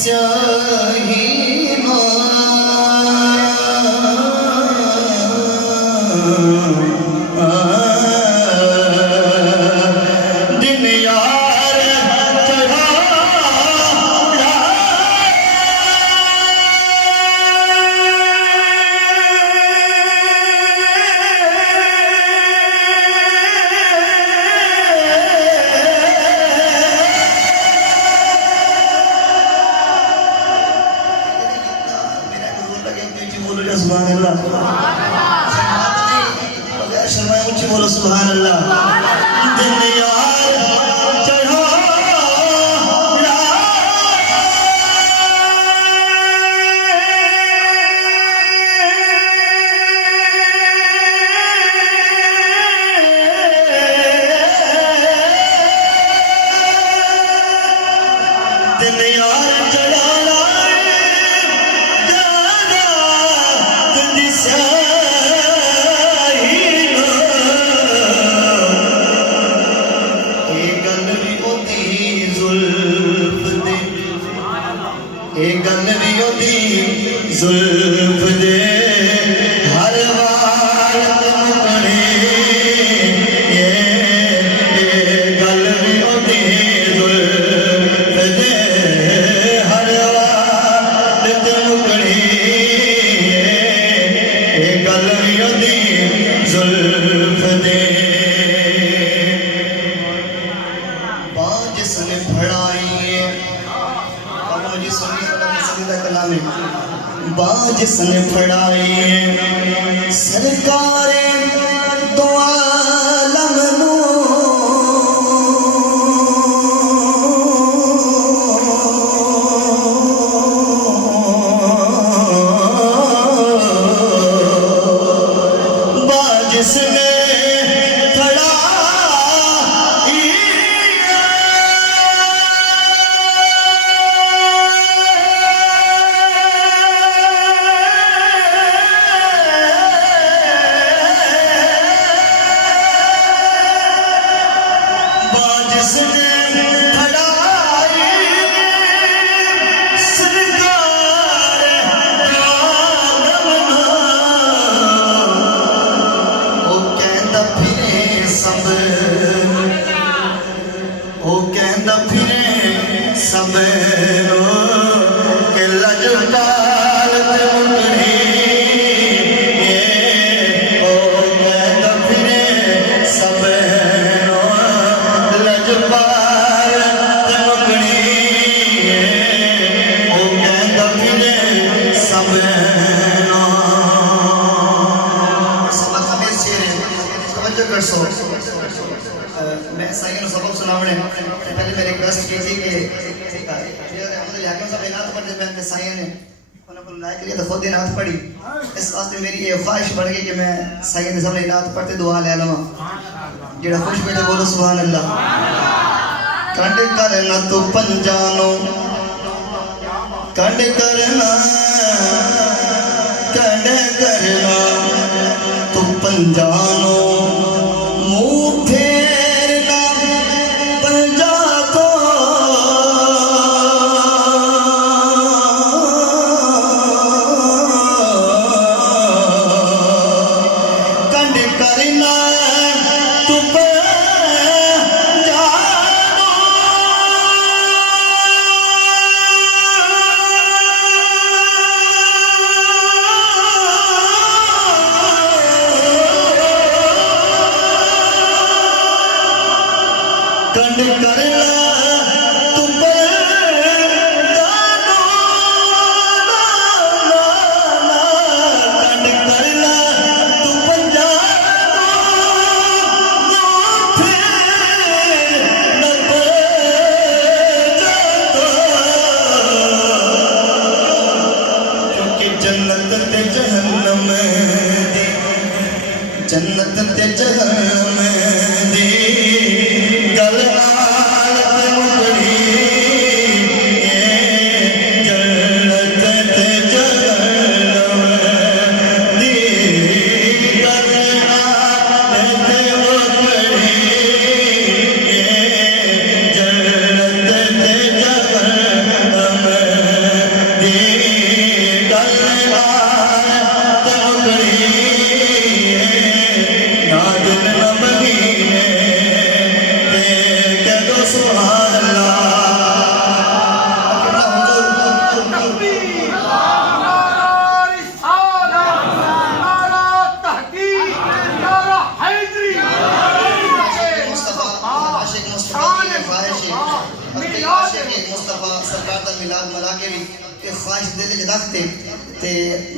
स्याही दिन यार चढ़ा सुभान अल्लाह शर्माए ऊंची बोलो सुभान अल्लाह दिन यार चढ़ा दिन यार चढ़ा गल भी ओदी जुल्फ दे हर वार मुकड़ी गल भी ओदी जुल्फ दे हर वार मुकड़ी गल भी ओदी जुल्फ दे बाँ जिसने फड़ाई बाज सन फड़ाई सरकार दो आलम नू बाज सन मैं सही सबक सुनावने पहले मेरी रिक्वेस्ट की थी कि साईं ने उनको लायक लिया तो खुद ही नात पढ़ी इस वास्ते मेरी ये ख्वाहिश बढ़ गई कि मैं साईं ने सबने नात पढ़ते दुआ ले लवा जेड़ा खुश बैठे बोलो सुभान अल्लाह कंड करना तो पंजानो कंड करना तो पंजानो मिलाद मला के भी ते ख्वाहिश दिल च रखते ते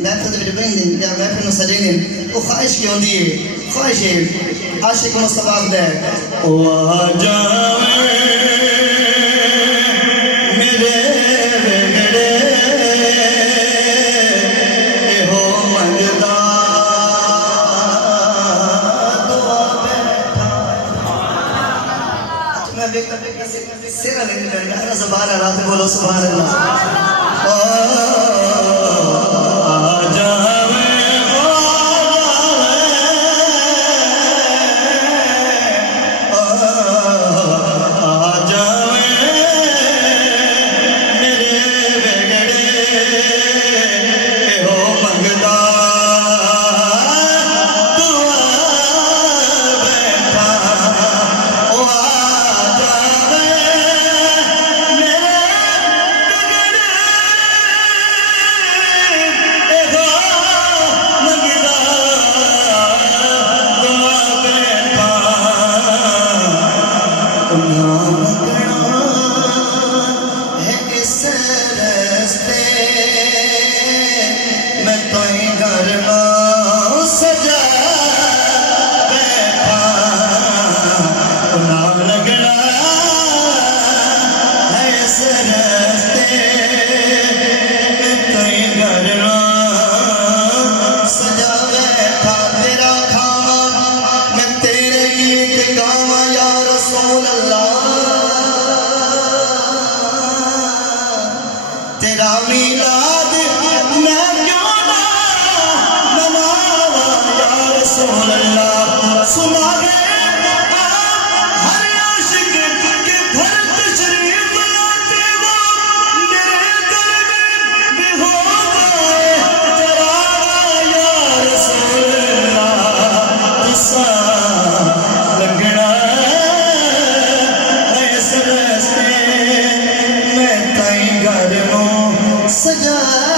महफिल दे विच बहिंदे या महफिल नु सजेंदे ओ ख्वाहिश की होंदी है ख्वाहिश है आशिक मुस्तफा दा ओ आ जावे मेरे वेगड़े ए हो मंगदा दुआ बैठा मैं देखता सिरा नहीं लगा सुभान अल्लाह से बोलो सुभान अल्लाह तेरा मिलाद मैं क्यों ना मनावा या रसूल अल्लाह सुना दे हर आशिक के घर तशरीफ लाते वो मेरे दिल में भी हो जाए जरा या रसूल अल्लाह तुसा लगना है इस रस्ते मैं ताई घर सजा